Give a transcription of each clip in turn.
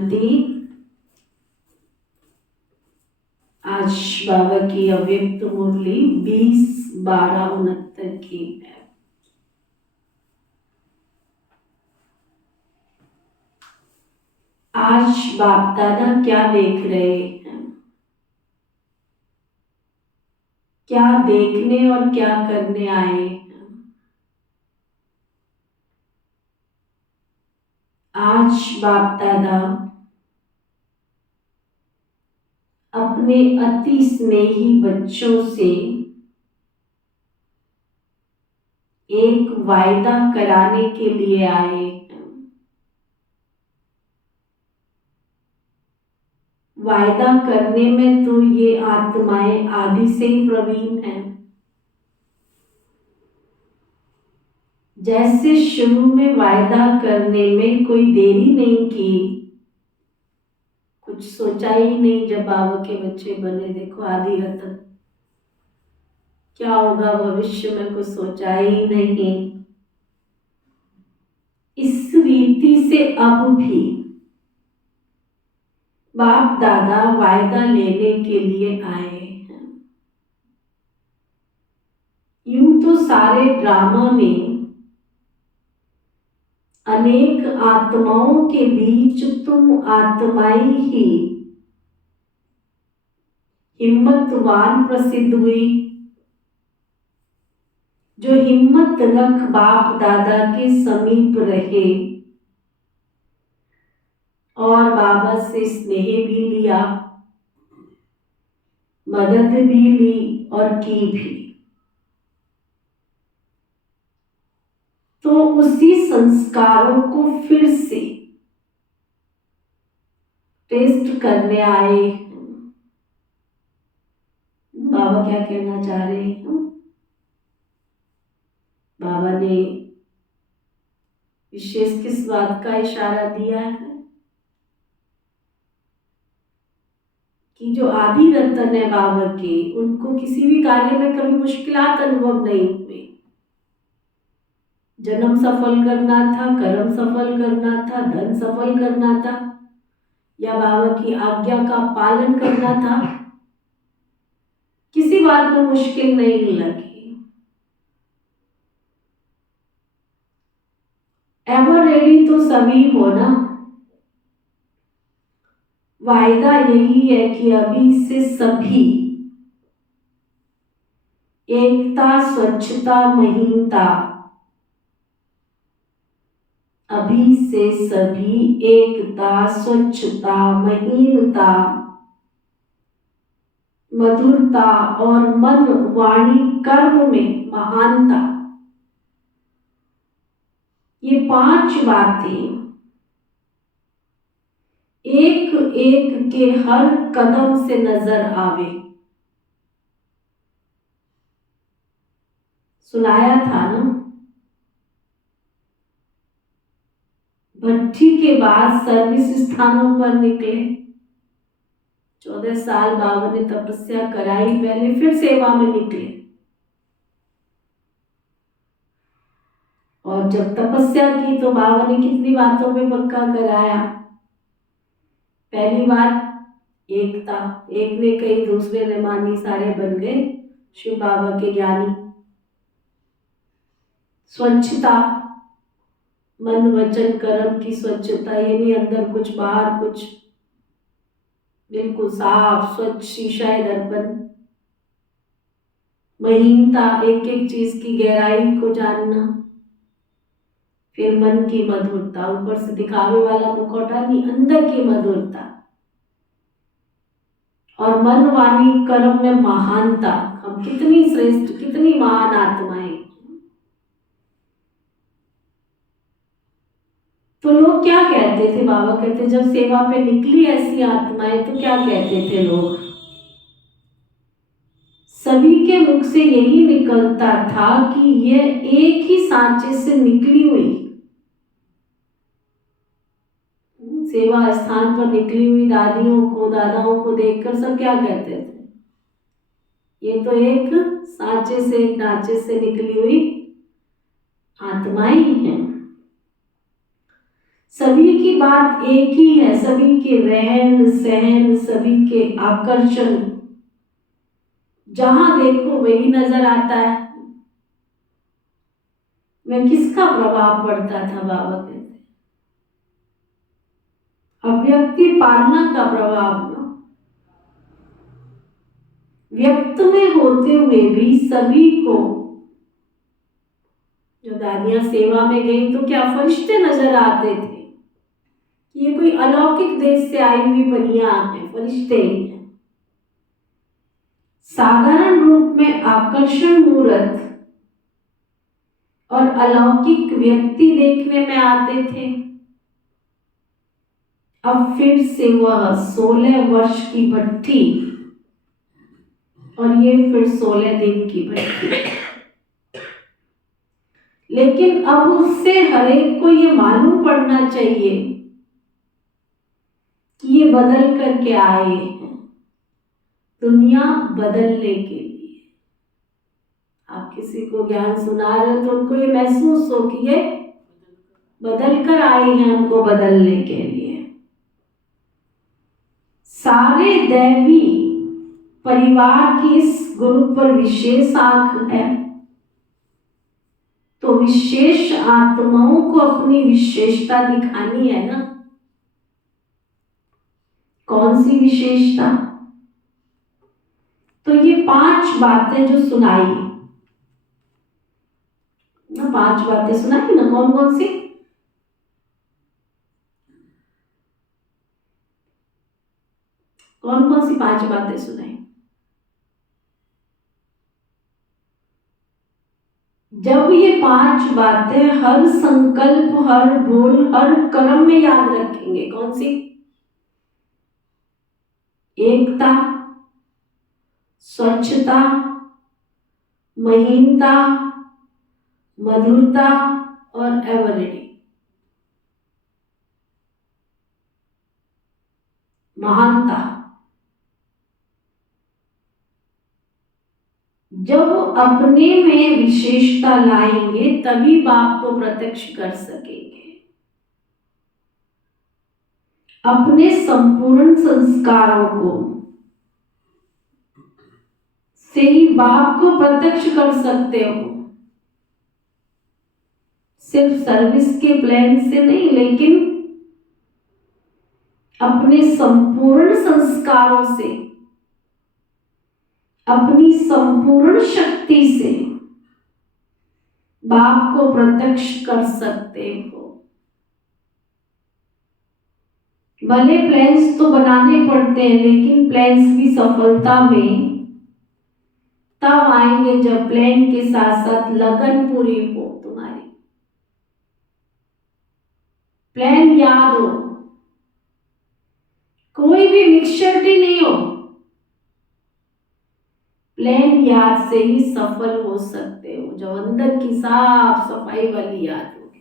शांति। आज बाबा की अव्यक्त मुरली 20/12/69 की है। आज बाप दादा क्या देख रहे हैं, क्या देखने और क्या करने आए हैं। आज बाप दादा अपने अति स्नेही बच्चों से एक वायदा कराने के लिए आए हैं। वायदा करने में तो ये आत्माएं आदि से ही प्रवीण हैं। जैसे शुरू में वायदा करने में कोई देरी नहीं की, कुछ सोचा ही नहीं। जब बाबा के बच्चे बने, देखो आदि रतन, क्या होगा भविष्य में कुछ सोचा ही नहीं। इस रीति से अब भी बाप दादा वायदा लेने के लिए आए हैं। यूं तो सारे ड्रामा में अनेक आत्माओं के बीच तुम आत्माई ही हिम्मतवान प्रसिद्ध हुई, जो हिम्मत रख बाप दादा के समीप रहे और बाबा से स्नेह भी लिया, मदद भी ली और की भी। तो उसी संस्कारों को फिर से टेस्ट करने आए। बाबा क्या कहना चाह रहे हैं? बाबा ने विशेष किस बात का इशारा दिया है कि जो आदि रतन है बाबा के, उनको किसी भी कार्य में कभी मुश्किलात अनुभव नहीं हुई। जन्म सफल करना था, कर्म सफल करना था, धन सफल करना था, या बाबा की आज्ञा का पालन करना था, किसी बात में मुश्किल नहीं लगी। एवर रेडी तो सभी हो ना। वायदा यही है कि अभी से सभी एकता, स्वच्छता, महीनता, अभी से सभी एकता, स्वच्छता, महीनता, मधुरता और मन, वाणी, कर्म में महानता, ये 5 बातें एक एक के हर कदम से नजर आवे। सुनाया था ना, भट्टी के बाद सर्विस स्थानों पर निकले। 14 साल बाबा ने तपस्या कराई, पहले फिर सेवा में निकले। और जब तपस्या की तो बाबा ने कितनी बातों में पक्का कराया। पहली बात एकता, एक ने कही दूसरे ने मानी, सारे बन गए शिव बाबा के ज्ञानी। स्वच्छता, मन वचन कर्म की स्वच्छता, यानी अंदर कुछ बाहर कुछ, बिल्कुल साफ स्वच्छ शीशा है दर्पण। महीनता, एक एक चीज की गहराई को जानना। फिर मन की मधुरता, ऊपर से दिखावे वाला मुखौटा नहीं, अंदर की मधुरता। और मन, वाणी, कर्म में महानता, हम कितनी श्रेष्ठ, कितनी महान आत्माएं। तो लोग क्या कहते थे? बाबा कहते जब सेवा पे निकली ऐसी आत्माएं तो क्या कहते थे लोग? सभी के मुख से यही निकलता था कि ये एक ही सांचे से निकली हुई, सेवा स्थान पर निकली हुई दादियों को, दादाओं को देखकर सब क्या कहते थे? ये तो एक सांचे से, एक ढांचे से निकली हुई आत्माएं हैं। सभी की बात एक ही है, सभी के रहन सहन, सभी के आकर्षण, जहां देखो वही नजर आता है। मैं किसका प्रभाव पड़ता था? बाबा कहते अव्यक्ति पालना का प्रभाव ना, व्यक्त में होते हुए भी सभी को, जो दादियां सेवा में गई तो क्या फरिश्ते नजर आते थे कि ये कोई अलौकिक देश से आई हुई परियां हैं, फरिश्ते ही हैं। साधारण रूप में आकर्षण मूर्त और अलौकिक व्यक्ति देखने में आते थे। अब फिर से वह 16 वर्ष की भट्ठी और ये फिर 16 दिन की भट्ठी। लेकिन अब उससे हर एक को ये मालूम पड़ना चाहिए कि ये बदल करके आए हैं दुनिया बदलने के लिए। आप किसी को ज्ञान सुना रहे हो तो उनको ये महसूस हो कि ये बदल कर आए हैं हमको बदलने के लिए। सारे दैवी परिवार की इस गुरु पर विशेष आंख है, तो विशेष आत्माओं को अपनी विशेषता दिखानी है ना। कौन सी विशेषता? तो ये 5 बातें जो सुनाई ना, 5 बातें सुनाई ना, कौन कौन सी? कौन कौन सी 5 बातें सुनाई? जब ये 5 बातें हर संकल्प, हर बोल, हर कर्म में याद रखेंगे, कौन सी? एकता, स्वच्छता, महीनता, मधुरता और एवरिटी, महानता। जब अपने में विशेषता लाएंगे तभी बाप को प्रत्यक्ष कर सकेंगे। अपने संपूर्ण संस्कारों को से ही बाप को प्रत्यक्ष कर सकते हो। सिर्फ सर्विस के प्लान से नहीं, लेकिन अपने संपूर्ण संस्कारों से, अपनी संपूर्ण शक्ति से बाप को प्रत्यक्ष कर सकते हो। भले प्लान्स तो बनाने पड़ते हैं, लेकिन प्लान्स भी सफलता में तब आएंगे जब प्लान के साथ साथ लगन पूरी हो तुम्हारी। प्लान याद हो, कोई भी मिक्सचरिटी नहीं हो, प्लान याद से ही सफल हो सकते हो। जब अंदर की साफ सफाई वाली याद होगी,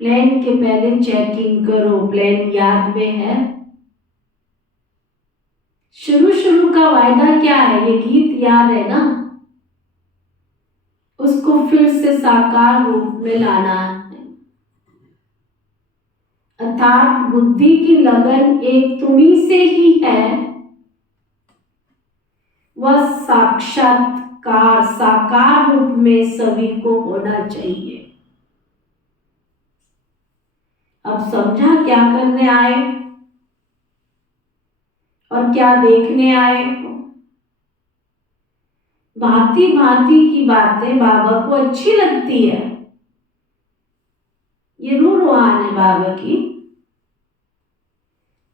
प्लान के पहले चेकिंग करो, प्लान याद में है। शुरू शुरू का वायदा क्या है? ये गीत याद है ना, उसको फिर से साकार रूप में लाना है। अर्थात बुद्धि की लगन एक तुम्ही से ही है, वह साक्षात्कार साकार रूप में सभी को होना चाहिए। अब समझा क्या करने आए और क्या देखने आए हो? भांति भांति की बातें बाबा को अच्छी लगती है, ये रूह रुहान है बाबा की।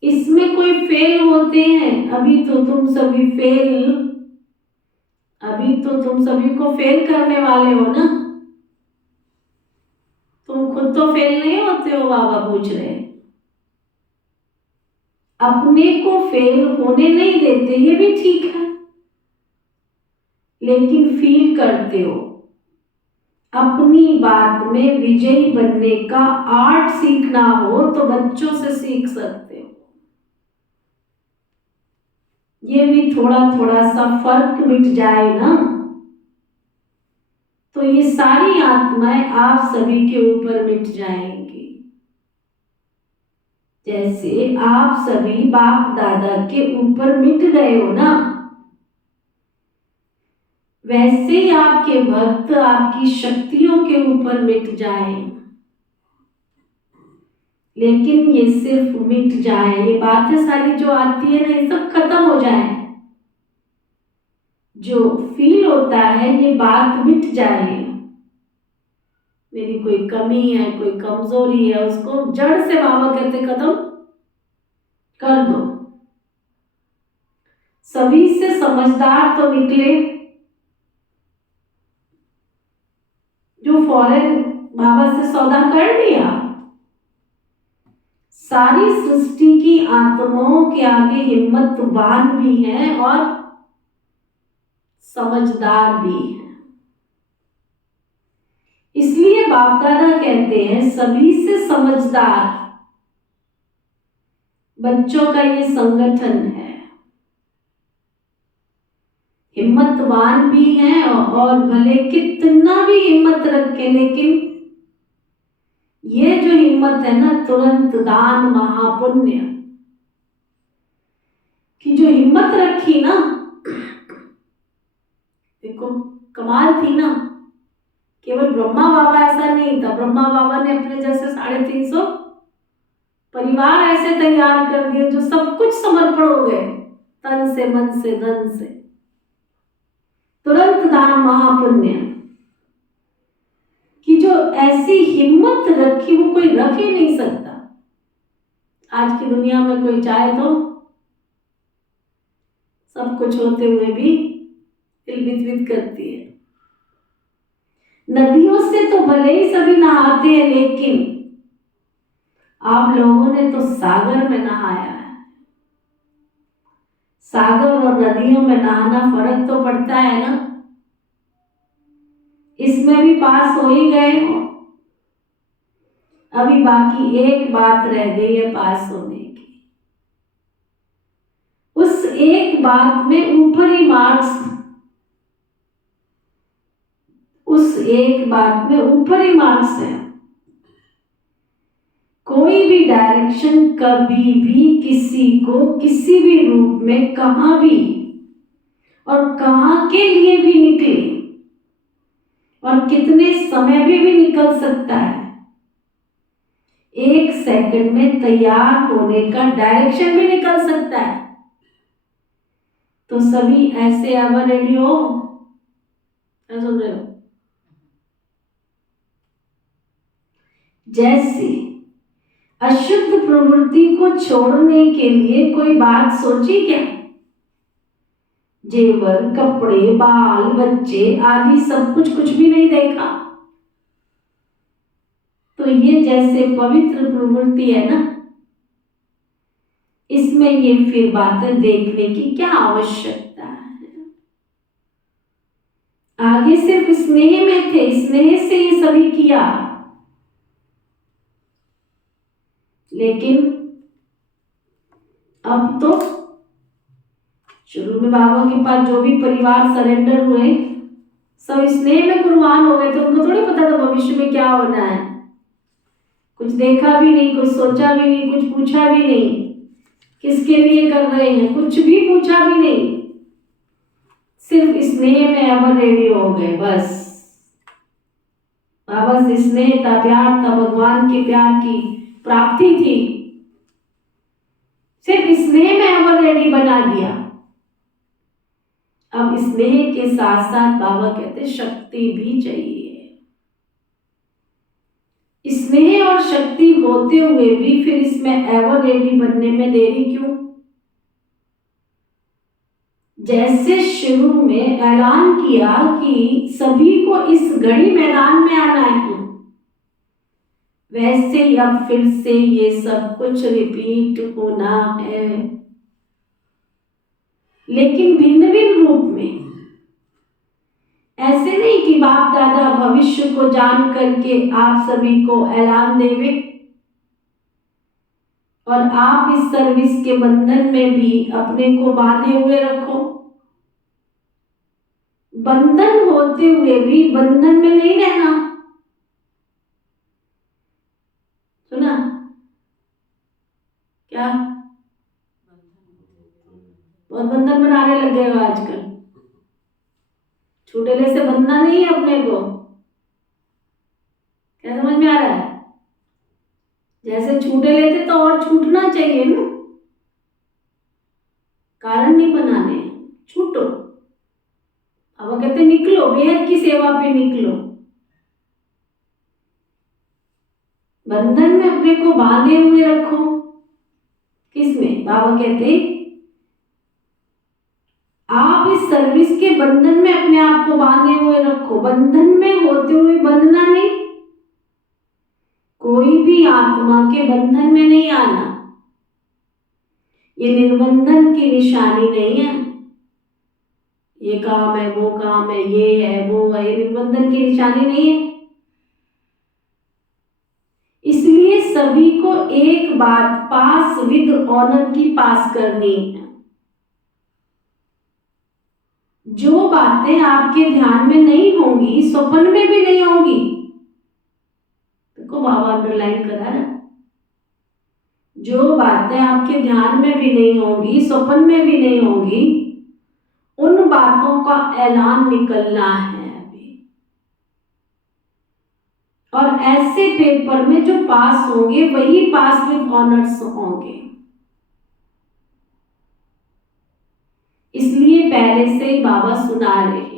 इसमें कोई फेल होते हैं? अभी तो तुम सभी को फेल करने वाले हो ना। तुम खुद तो फेल नहीं होते हो, बाबा पूछ रहे हैं। अपने को फेल होने नहीं देते, ये भी ठीक है, लेकिन फील करते हो। अपनी बात में विजयी बनने का आर्ट सीखना हो तो बच्चों से सीख सकते हो। ये भी थोड़ा थोड़ा सा फर्क मिट जाए ना, तो ये सारी आत्माएं आप सभी के ऊपर मिट जाएंगी। जैसे आप सभी बाप दादा के ऊपर मिट गए हो ना, वैसे ही आपके भक्त आपकी शक्तियों के ऊपर मिट जाए। लेकिन ये सिर्फ मिट जाए, ये बातें सारी जो आती है ना, ये सब खत्म हो जाए। जो फील होता है ये बात मिट जाए, मेरी कोई कमी है, कोई कमजोरी है, उसको जड़ से बाबा कहते खत्म कर दो। सभी से समझदार तो निकले जो फौरन बाबा से सौदा कर लिया। सारी सृष्टि की आत्माओं के आगे हिम्मतवान भी हैं और समझदार भी हैं। इसलिए बाप दादा कहते हैं सभी से समझदार बच्चों का ये संगठन है। हिम्मतवान भी हैं और भले कितना भी हिम्मत रखे, लेकिन ये जो हिम्मत है ना, तुरंत दान महापुण्य की जो हिम्मत रखी ना, देखो कमाल थी ना। केवल ब्रह्मा बाबा ऐसा नहीं था, ब्रह्मा बाबा ने अपने जैसे 350 परिवार ऐसे तैयार कर दिए जो सब कुछ समर्पण हो गए, तन से मन से धन से, तुरंत दान महापुण्य की जो ऐसी हिम्मत रखी वो कोई रख ही नहीं सकता। आज की दुनिया में कोई चाहे तो सब कुछ होते हुए भी तिलबित करती है। नदियों से तो भले ही सभी नहाते हैं, लेकिन आप लोगों ने तो सागर में नहाया है। सागर और नदियों में नहाना फर्क तो पड़ता है ना। इसमें भी पास हो ही गए हो, अभी बाकी एक बात रह गई है पास होने की। उस एक बात में ऊपरी मार्क्स, उस एक बात में ऊपरी मार्क्स है। कोई भी डायरेक्शन कभी भी किसी को किसी भी रूप में कहां भी और कहां के लिए भी निकले और कितने समय भी निकल सकता है। 1 सेकंड में तैयार होने का डायरेक्शन भी निकल सकता है। तो सभी ऐसे एवर रेडी हो, क्या सुन रहे हो? जैसे अशुद्ध प्रवृत्ति को छोड़ने के लिए कोई बात सोची क्या? जेवर, कपड़े, बाल, बच्चे आदि सब कुछ भी नहीं देखा। तो ये जैसे पवित्र प्रवृत्ति है ना, इसमें ये फिर बातें देखने की क्या आवश्यकता है। आगे सिर्फ स्नेह में थे, स्नेह से ये सभी किया, लेकिन अब तो शुरू में बाबा के पास जो भी परिवार सरेंडर हुए सब स्नेह में कुर्बान हो गए थे। उनको थोड़ी पता था भविष्य में क्या होना है। कुछ देखा भी नहीं, कुछ सोचा भी नहीं, कुछ पूछा भी नहीं किसके लिए कर रहे हैं, कुछ भी पूछा भी नहीं, सिर्फ स्नेह में अमर रेडी हो गए। बस बाबा से स्नेह था, प्यार था, भगवान के प्यार की प्राप्ति थी, सिर्फ स्नेह में अमर रेडी बना दिया। अब स्नेह के साथ साथ बाबा कहते शक्ति भी चाहिए। स्नेह और शक्ति होते हुए भी फिर इसमें एवर रेडी बनने में देरी क्यों? जैसे शुरू में ऐलान किया कि सभी को इस घड़ी मैदान में आना है, वैसे ही अब फिर से ये सब कुछ रिपीट होना है, लेकिन भिन्न भिन्न रूप में। ऐसे नहीं कि बाप दादा भविष्य को जान करके आप सभी को ऐलान देवे और आप इस सर्विस के बंधन में भी अपने को बांधे हुए रखो। बंधन होते हुए भी बंधन में नहीं रहना। सुना? क्या बहुत बंधन बनाने लग गए हो आजकल। छूटेले से बंधना नहीं है अपने को। क्या समझ में आ रहा है? जैसे छूटे लेते तो और छूटना चाहिए ना, कारण नहीं बनाने, छूटो। अब वो कहते निकलो, बेहद की सेवा पे निकलो। बंधन में अपने को बांधे हुए रखो। किसमें? बाबा कहते आप इस सर्विस के बंधन में अपने आप को बांधे हुए रखो। बंधन में होते हुए बंधना नहीं, कोई भी आत्मा के बंधन में नहीं आना। ये निर्बंधन की निशानी नहीं है। ये काम है, वो काम है, ये है, वो है, ये निर्बंधन की निशानी नहीं है। इसलिए सभी को एक बात पास विद ऑनर की पास करनी है। जो बातें आपके ध्यान में नहीं होंगी, स्वप्न में भी नहीं होंगी, देखो बाबा अंडरलाइन करा है, जो बातें आपके ध्यान में भी नहीं होंगी, स्वप्न में भी नहीं होंगी, उन बातों का ऐलान निकलना है अभी। और ऐसे पेपर में जो पास होंगे वही पास विद ऑनर्स होंगे। इसलिए पहले से ही बाबा सुना रहे हैं,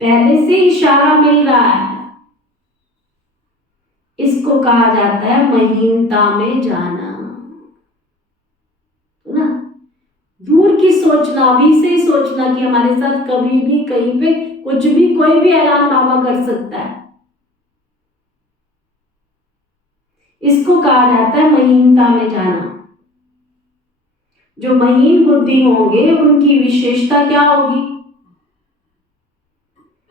पहले से इशारा मिल रहा है। इसको कहा जाता है महीनता में जाना, तो ना दूर की सोचना, अभी से ही सोचना कि हमारे साथ कभी भी कहीं पे कुछ भी कोई भी ऐलान बाबा कर सकता है। इसको कहा जाता है महीनता में जाना। जो महीन बुद्धि होंगे उनकी विशेषता क्या होगी?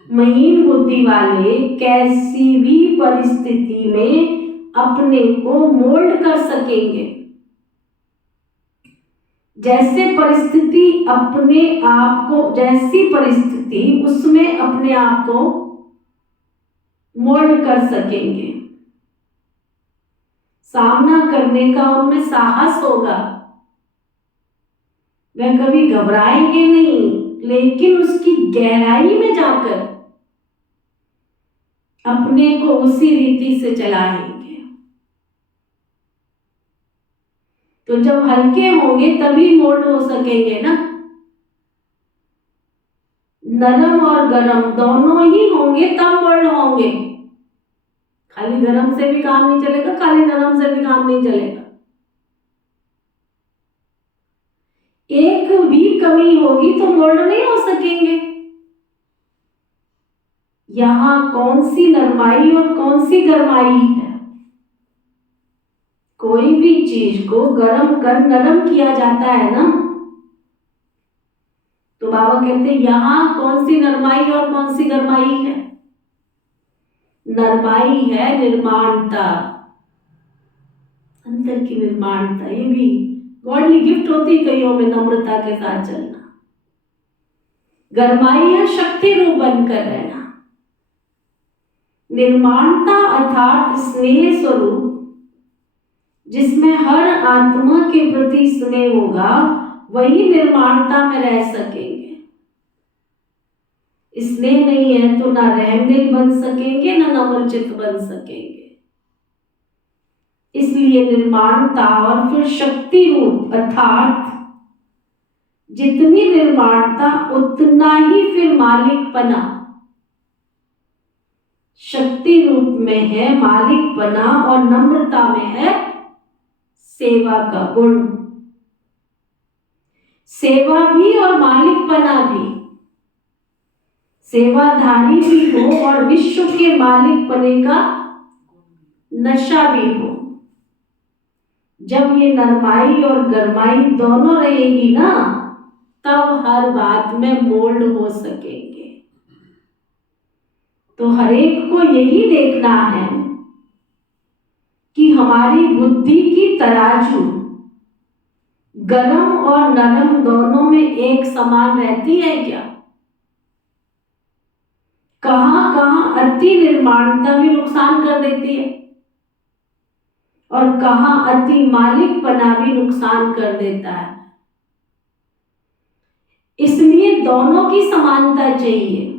महीन बुद्धि वाले कैसी भी परिस्थिति में अपने को मोल्ड कर सकेंगे। जैसे परिस्थिति अपने आप को, जैसी परिस्थिति उसमें अपने आप को मोल्ड कर सकेंगे। सामना करने का उनमें साहस होगा। वह कभी घबराएंगे नहीं, लेकिन उसकी गहराई में जाकर अपने को उसी रीति से चलाएंगे। तो जब हल्के होंगे तभी मोल्ड हो सकेंगे ना। नरम और गरम दोनों ही होंगे तब मोल्ड होंगे। खाली गरम से भी काम नहीं चलेगा, खाली नरम से भी काम नहीं चलेगा। एक भी कमी होगी तो मोल्ड नहीं हो सकेंगे। यहां कौन सी नरमाई और कौन सी गरमाई है? कोई भी चीज को गर्म कर नरम किया जाता है ना। तो बाबा कहते हैं यहां कौन सी नरमाई और कौन सी गरमाई है? नरमाई है निर्माणता, अंतर की निर्माणता। ये भी गॉडली गिफ्ट होती है कईयों में, नम्रता के साथ चलना। गरमाई है शक्ति रूप बनकर रहना। निर्माणता अर्थात स्नेह स्वरूप, जिसमें हर आत्मा के प्रति स्नेह होगा, वही निर्माणता में रह सकेंगे। स्नेह नहीं है तो ना रहमदिल बन सकेंगे, ना नम्रचित बन सकेंगे। इसलिए निर्माणता और फिर शक्ति रूप अर्थात जितनी निर्माणता उतना ही फिर मालिकपना। शक्ति रूप में है मालिकपना और नम्रता में है सेवा का गुण। सेवा भी और मालिकपना भी, सेवाधारी भी हो और विश्व के मालिकपने का नशा भी हो। जब ये नरमाई और गरमाई दोनों रहेगी ना, तब हर बात में मोल्ड हो सकेंगे। तो हर एक को यही देखना है कि हमारी बुद्धि की तराजू गरम और नरम दोनों में एक समान रहती है क्या? कहां कहां अति निर्माणता भी नुकसान कर देती है। और कहाँ अति मालिकपना भी नुकसान कर देता है। इसलिए दोनों की समानता चाहिए।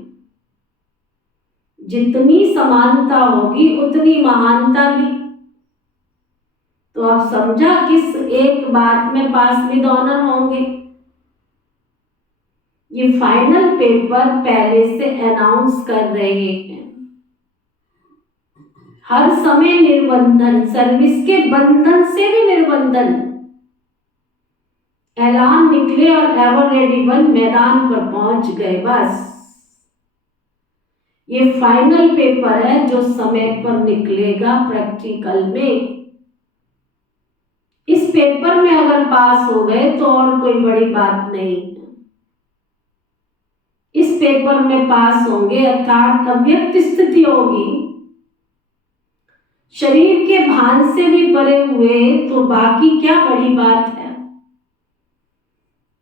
जितनी समानता होगी उतनी महानता भी। तो आप समझा किस एक बात में पास विद ऑनर होंगे। ये फाइनल पेपर पहले से अनाउंस कर रहे हैं। हर समय निर्बंधन, सर्विस के बंधन से भी निर्बंधन। ऐलान निकले और एवर रेडी वन मैदान पर पहुंच गए। बस ये फाइनल पेपर है जो समय पर निकलेगा प्रैक्टिकल में। इस पेपर में अगर पास हो गए तो और कोई बड़ी बात नहीं। इस पेपर में पास होंगे अर्थात अव्यक्त स्थिति होगी, शरीर के भान से भी परे हुए, तो बाकी क्या बड़ी बात है।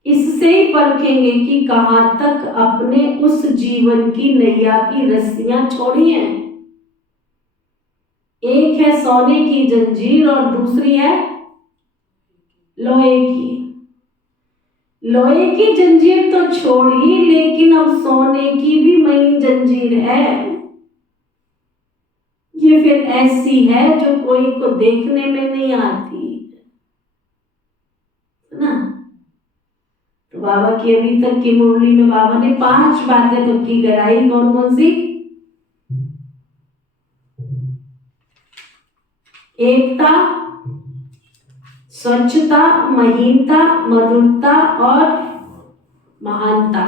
इससे ही परखेंगे कि कहां तक अपने उस जीवन की नैया की रस्सियां छोड़ी हैं। एक है सोने की जंजीर और दूसरी है लोहे की। लोहे की जंजीर तो छोड़ी, लेकिन अब सोने की भी मई जंजीर है। ये फिर ऐसी है जो कोई को देखने में नहीं आती ना। तो बाबा की अभी तक की मुरली में बाबा ने 5 बातें पक्की कराई। कौन कौन सी? एकता, स्वच्छता, महीनता, मधुरता और महानता।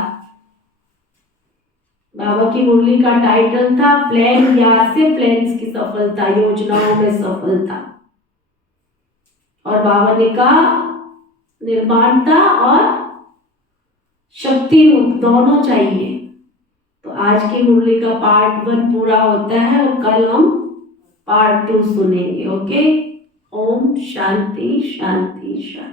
बाबा की मुरली का टाइटल था प्लान याद से प्लान्स की सफलता, योजनाओं में सफलता। और बाबा ने कहा निर्माणता और शक्ति दोनों चाहिए। तो आज की मुरली का पार्ट 1 पूरा होता है और कल हम पार्ट 2 सुनेंगे। ओके। ओम शांति शांति शांति।